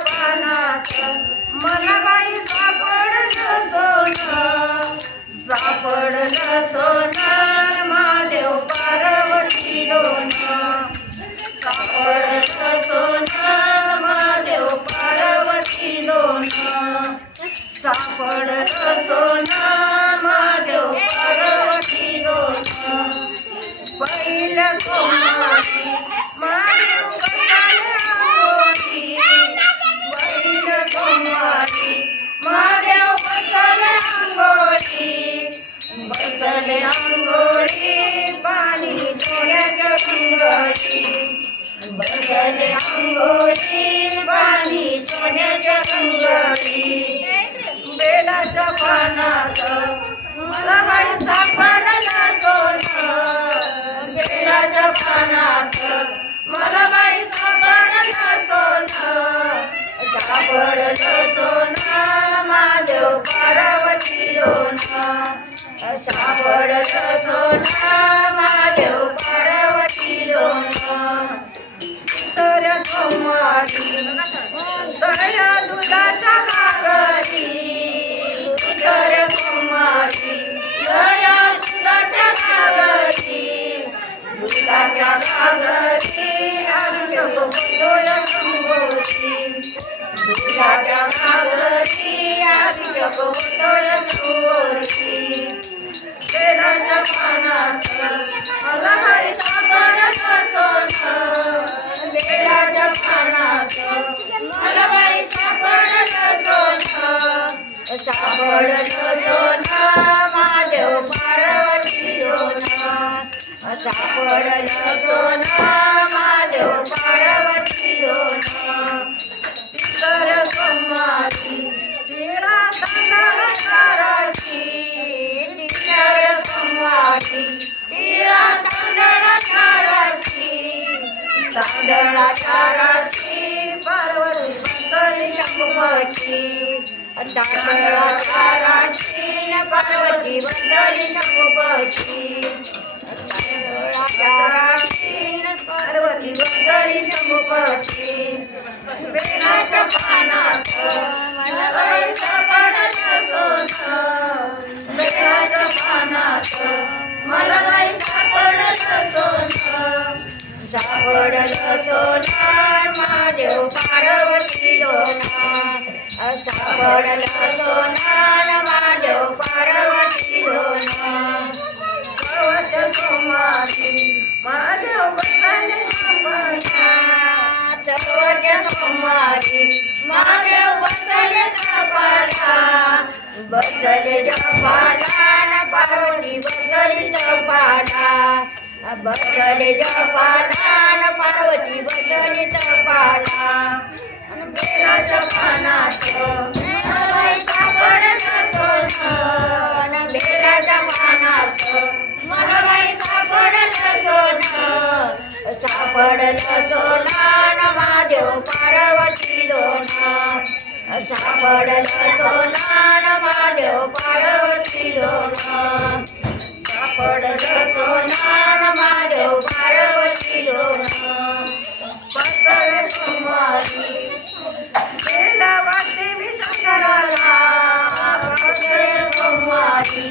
पानात मला बाई सापडलं सोनं, सापडलं सोनं महादेव पार्वती दोन, सापडलं सोनं महादेव पार्वती दोन, सापडलं सोनं महादेव पार्वती दोन. पहिलं सोमवारी महादेव बसले अंगोठी, पहिलं सोमवारी महादेव बसले अंगोठी, बसले अंगोठी पाणी सोन्याच्या गंगोठी, बसले अंगोठी पाणी सोन्याच्या गंगोठी. बेलाच्या पानात मला बाई सापडलं सोनं, बेलाच्या पानात मला बाई सापडलं सोनं, सापडलं सोनं महादेव पार्वती दोन, सापडलं सोनं महादेव पार्वती दोन. तिसऱ्या सोमवारी दया दुधाच्या घागरी, तिसऱ्या सोमवारी दया दुधाच्या घागरी, दुधाच्या घागरी अभिषेक होतोय शंभोची, दुधाच्या घागरी अभिषेक होतोय शंभोची. बेलाच्या पानात मला बाई सापडलं सोनं, बेलाच्या पानात मला बाई सापडलं सोनं, सापडलं सोनं महादेव पार्वती दोन, सापडलं सोनं महादेव पार्वती दोन. तिसऱ्या सोमवारी तिळा तांदळाच्या राशी, तिसऱ्या सोमवारी तिळा तांदळाच्या राशी, तांदळाच्या राशी पार्वती बसली शंभूपती, तांदळाच्या राशी पार्वती बसली शंभूपती, तांदळाच्या राशी पार्वती बसली शंभूपती. बेलाच्या पानात मला बाई सापडलं सोनं, बेलाच्या पानात मला बाई सापडलं सोनं, सापडलं सोनं महादेव पार्वती दोन, सापडलं सोनं महादेव पार्वती दोन. चौथ्या सोमवारी महादेव बसले जपाला, चौथ्या सोमवारी महादेव बसले जपाला, बसले जपाला पार्वती बसली जपाला, बसले जपाला पार्वती बसली जपाला. बेलाच्या पानात मला बाई सापडलं सोनं, बेलाच्या पानात मला बाई सापडलं सोनं, सापडलं सोनं महादेव पार्वती दोन, सापडलं सोनं महादेव पार्वती दोन, सापडलं सोनं महादेव पार्वती दोन. पाचव्या सोमवारी बेला वाटते मी शंकराला, पाचव्या सोमवारी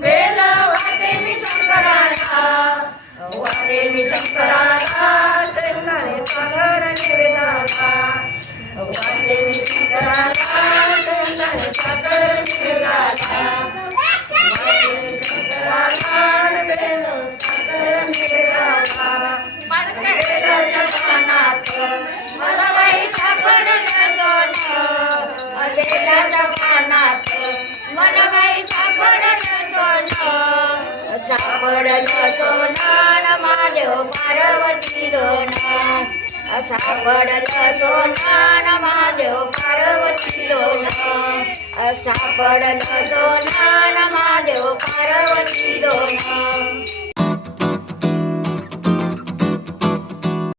बेला वाटते मी शंकराला, वाटे मी शंकराला शेंगदाणे साखर निवेदाला, वाटे मी शंकराला शेंगदाणे साखर निवेदाला, वाटे मी शंकराला बेल साखर निवेदाला. बेलाच्या पानात मला बाई सापडलं सोनं, बेलाच्या पानात मला बाई सापडलं सोनं, सापडलं सोनं महादेव पार्वती दोन, सापडलं सोनं महादेव पार्वती दोन, सापडलं सोनं महादेव पार्वती दोन.